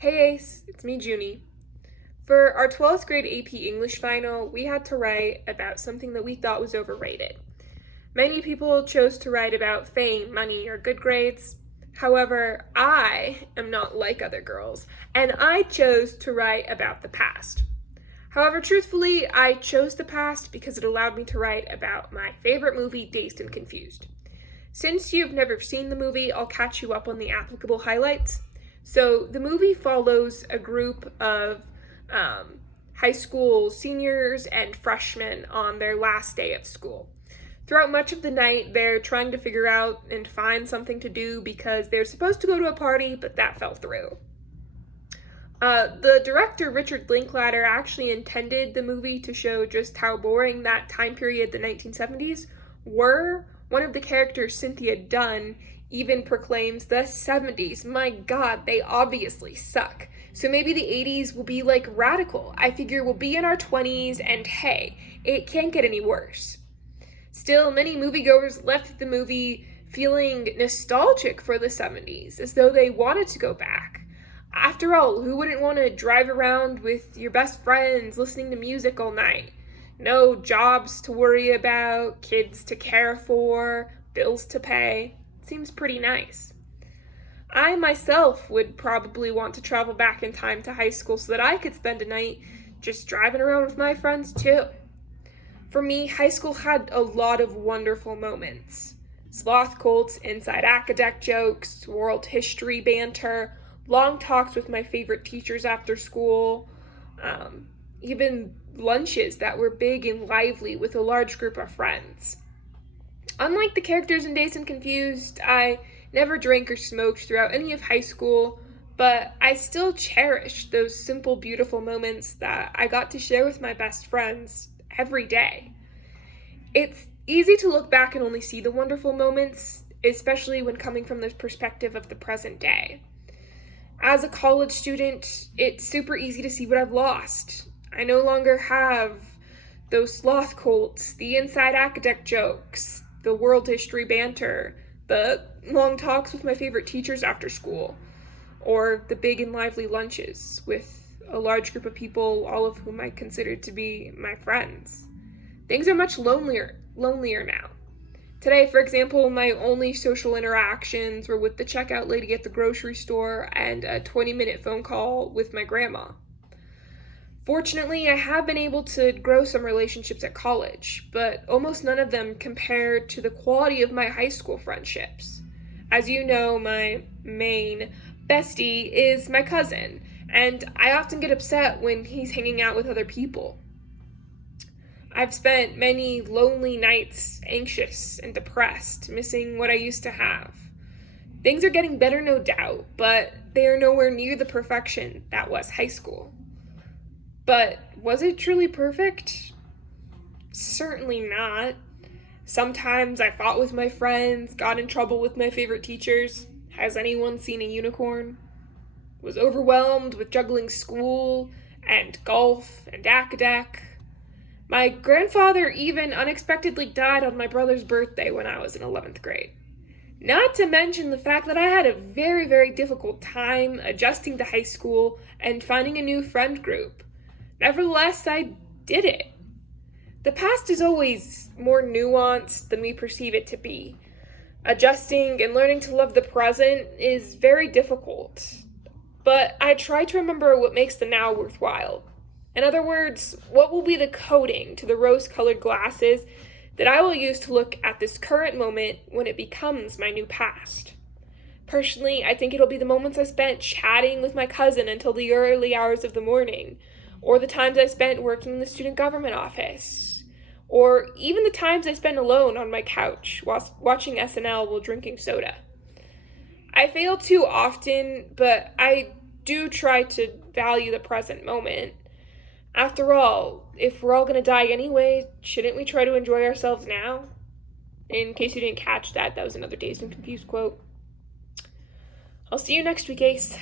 Hey Ace, it's me, Junie. For our 12th grade AP English final, we had to write about something that we thought was overrated. Many people chose to write about fame, money, or good grades. However, I am not like other girls, and I chose to write about the past. However, truthfully, I chose the past because it allowed me to write about my favorite movie, Dazed and Confused. Since you've never seen the movie, I'll catch you up on the applicable highlights. So, the movie follows a group of high school seniors and freshmen on their last day of school. Throughout much of the night, they're trying to figure out and find something to do because they're supposed to go to a party, but that fell through. The director, Richard Linklater, actually intended the movie to show just how boring that time period, the 1970s, were. One of the characters, Cynthia Dunn, even proclaims the 70s. My god, they obviously suck. So maybe the 80s will be like radical. I figure we'll be in our 20s and hey, it can't get any worse. Still, many moviegoers left the movie feeling nostalgic for the 70s, as though they wanted to go back. After all, who wouldn't want to drive around with your best friends listening to music all night? No jobs to worry about, kids to care for, bills to pay. Seems pretty nice. I myself would probably want to travel back in time to high school so that I could spend a night just driving around with my friends too. For me, high school had a lot of wonderful moments. Sloth Colts, inside academic jokes, world history banter, long talks with my favorite teachers after school, even lunches that were big and lively with a large group of friends. Unlike the characters in Dazed and Confused, I never drank or smoked throughout any of high school, but I still cherish those simple, beautiful moments that I got to share with my best friends every day. It's easy to look back and only see the wonderful moments, especially when coming from the perspective of the present day. As a college student, it's super easy to see what I've lost. I no longer have those sloth colts, the inside academic jokes, the world history banter, the long talks with my favorite teachers after school, or the big and lively lunches with a large group of people, all of whom I considered to be my friends. Things are much lonelier now. Today, for example, my only social interactions were with the checkout lady at the grocery store and a 20-minute phone call with my grandma. Fortunately, I have been able to grow some relationships at college, but almost none of them compared to the quality of my high school friendships. As you know, my main bestie is my cousin, and I often get upset when he's hanging out with other people. I've spent many lonely nights anxious and depressed, missing what I used to have. Things are getting better, no doubt, but they are nowhere near the perfection that was high school. But was it truly perfect? Certainly not. Sometimes I fought with my friends, got in trouble with my favorite teachers. Has anyone seen a unicorn? Was overwhelmed with juggling school and golf and academic. My grandfather even unexpectedly died on my brother's birthday when I was in 11th grade. Not to mention the fact that I had a very, very difficult time adjusting to high school and finding a new friend group. Nevertheless, I did it. The past is always more nuanced than we perceive it to be. Adjusting and learning to love the present is very difficult. But I try to remember what makes the now worthwhile. In other words, what will be the coating to the rose-colored glasses that I will use to look at this current moment when it becomes my new past? Personally, I think it'll be the moments I spent chatting with my cousin until the early hours of the morning, or the times I spent working in the student government office, or even the times I spent alone on my couch watching SNL while drinking soda. I fail too often, but I do try to value the present moment. After all, if we're all going to die anyway, shouldn't we try to enjoy ourselves now? In case you didn't catch that, that was another Dazed and Confused quote. I'll see you next week, Ace.